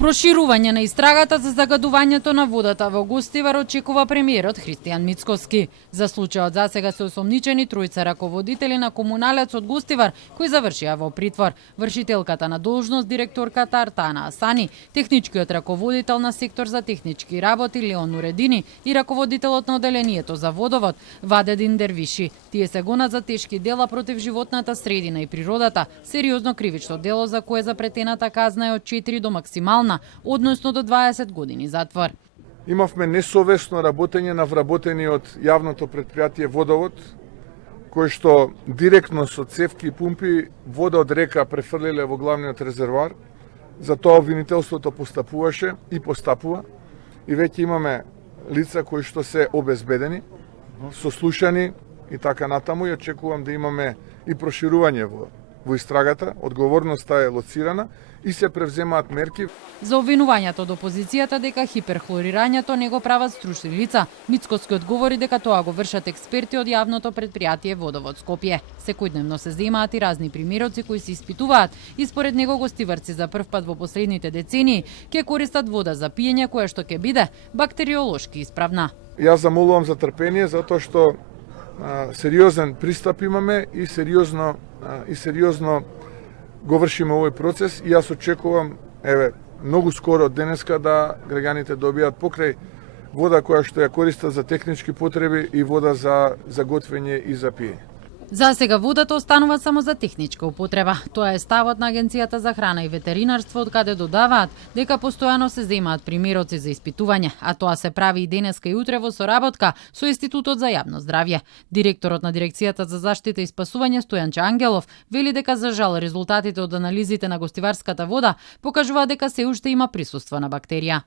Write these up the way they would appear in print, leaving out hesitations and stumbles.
Проширување на истрагата за загадувањето на водата во Гостивар очекува премиерот Христијан Мицкоски. За случајот засега се осомничени тројца раководители на комуналец од Гостивар кои завршија во притвор. Вршителката на должност директорката Артана Асани, техничкиот раководител на сектор за технички работи Леон Уредини и раководителот на оделението за водовод Вадедин Дервиши. Тие се гонат за тешки дела против животната средина и природата, сериозно кривично дело за кое запретената казна е од 4 до максимална, односно до 20 години затвор. Имавме несовесно работење на вработени од јавното предпријатие Водовод, кој што директно со цевки и пумпи вода од река префрлиле во главниот резервоар. За тоа обвинителството постапуваше и постапува и веќе имаме лица кои што се обезбедени, сослушани и така натаму, и очекувам да имаме и проширување во истрагата, одговорноста е лоцирана и се превземаат мерки. За обвинувањето од опозицијата дека хиперхлорирањето не го прават стручни лица, Мицкоски одговори дека тоа го вршат експерти од јавното предпријатие Водовод Скопје. Секојдневно се земаат и разни примероци кои се испитуваат и според него гостиварци за прв пат во последните децении ќе користат вода за пиење која што ќе биде бактериолошки исправна. Јас замолувам за трпение затоа што сериозен пристап имаме и сериозно го вршиме овој процес и јас очекувам многу скоро од денеска да граѓаните добијат покрај вода која што ја користат за технички потреби и вода за готвење и за пиење. За сега водата останува само за техничка употреба. Тоа е ставот на Агенцијата за храна и ветеринарство, од каде додаваат дека постојано се земаат примероци за испитување, а тоа се прави и денеска и утре во соработка со Институтот за јавно здравје. Директорот на Дирекцијата за заштита и спасување Стојанче Ангелов вели дека за жал резултатите од анализите на гостиварската вода покажуваат дека се уште има присуство на бактерија.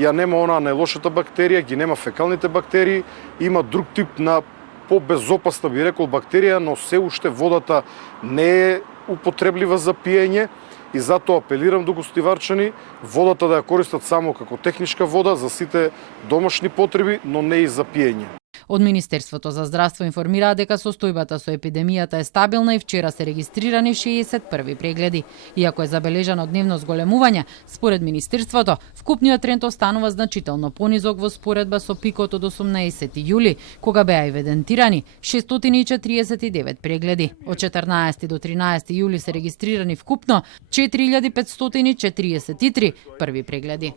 Ја нема онаа најлошата бактерија, ги нема фекалните бактерии, има друг тип на по-безопасна, би рекол, бактерија, но се уште водата не е употреблива за пиење и затоа апелирам до гостиварчани водата да ја користат само како техничка вода за сите домашни потреби, но не и за пиење. Од Министерството за здравство информираа дека состојбата со епидемијата е стабилна и вчера се регистрирани 61 прегледи. Иако е забележано дневно зголемување, според Министерството, вкупниот тренд останува значително понизок во споредба со пикот од 18 јули, кога беа евидентирани 649 прегледи. Од 14 до 13 јули се регистрирани вкупно 4543 први прегледи.